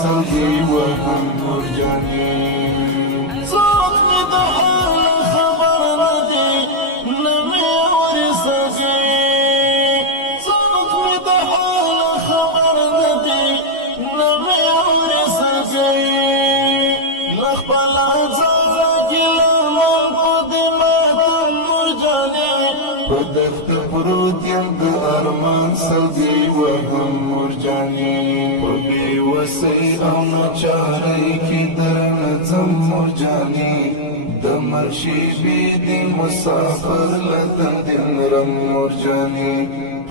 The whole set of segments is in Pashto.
سلګي وهم مرجاني څوک مې د حال خبر نه دی نه مې اوري سږي څوک مې د حال خبر نه دی نه مې اوري سږي له خپله ځانه ګیله من په دې ماته مرجاني په دښته پروت یم د ارمان سلګي وهم مرجاني په بې وسۍ او ناچارۍ کې درنه ځم مرجاني د مرشیبې د مسافر له تندې مرم مرجاني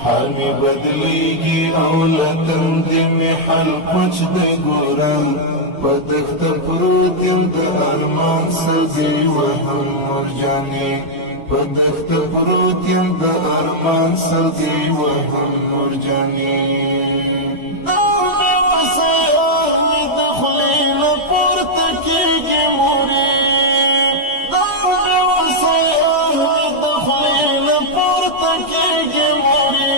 حال مې بدلیږي او له تندې مې حل پچ دی ګورم په دښته پروت یم د ارمان سلګي وهم مرجاني په دښته پروت یم د ارمان سلګي وهم مرجاني دا مې وسۍ اور مې د خولې نه پورته کېږي مورې دا مې وسۍ اور مې د خولې نه پورته کېږي مورې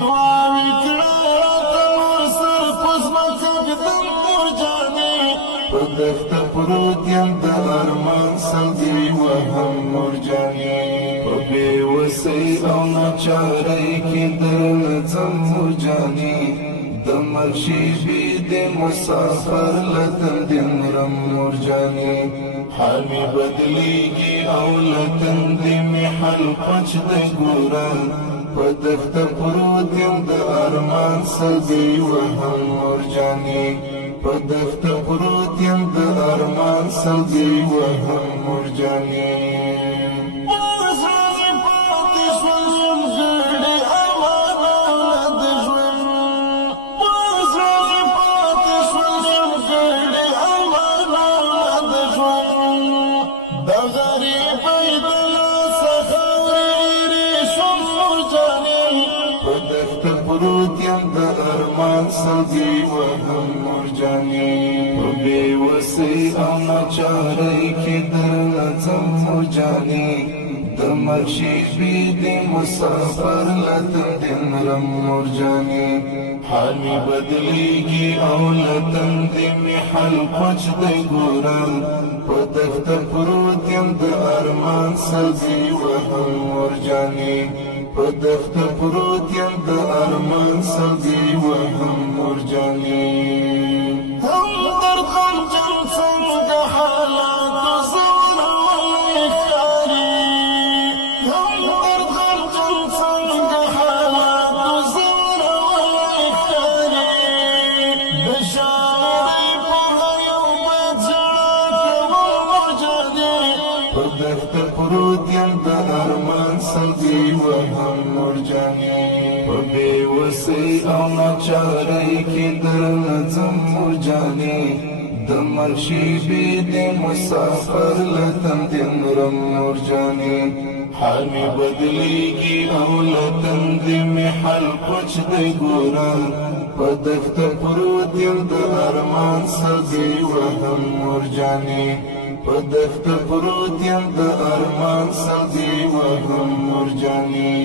دعاوې کړه راته مور سر په ځمکه ږدم مرجاني په دښته پروت یم د ارمان سلګي وهم مرجاني په بې وسۍ او ناچارۍ کې درنه ځم مرجاني د مرشیبې د مسافر له تندې مرم مرجاني حال مې بدلیږي او له تندې مې حل پچ دی ګورم په دښته پروت یم د ارمان سلګي وهم مرجاني په دښته پروت یم د ارمان سلګي وهم مرجاني اوس ورځې پاتې شول ژوندګړي ارمانونه د ژوند اوس ورځې پاتې شول ژوندګړي ارمانونه د ژوند د غریبۍ د لاسه خاورې شوم مرجاني په دښته پروت یم د ارمان سلګي وهم مرجاني په بې وسۍ او ناچارۍ کې درنه ځم مرجاني د مرشیبې د مسافر له تندې مرم مرجاني حال مې بدلیږي او له تندې مې حل پچ دی ګورم په دښته پروت یم د ارمان سلګي وهم مرجاني په دښته پروت یم د ارمان سلګي وهم مرجاني هم درد غمجن څنګه حالاتو زورولی ښکاري هم درد غمجن څنګه حالاتو زورولی ښکاري د شاعرۍ په هر یو بیت ژړا کوم مرجاني په دښته پروت یم د ارمان سلګي وهم مرجاني په بې وسۍ او ناچارۍ کې درنه ځم مرجاني د مرشیبې د مسافر له تندې مرم مرجاني حال مې بدلیږي او له تندې مې حل پچ دی ګورم په دښته پروت یم د ارمان سلګي وهم مرجاني په دښته پروت یم د ارمان سلګي وهم مرجاني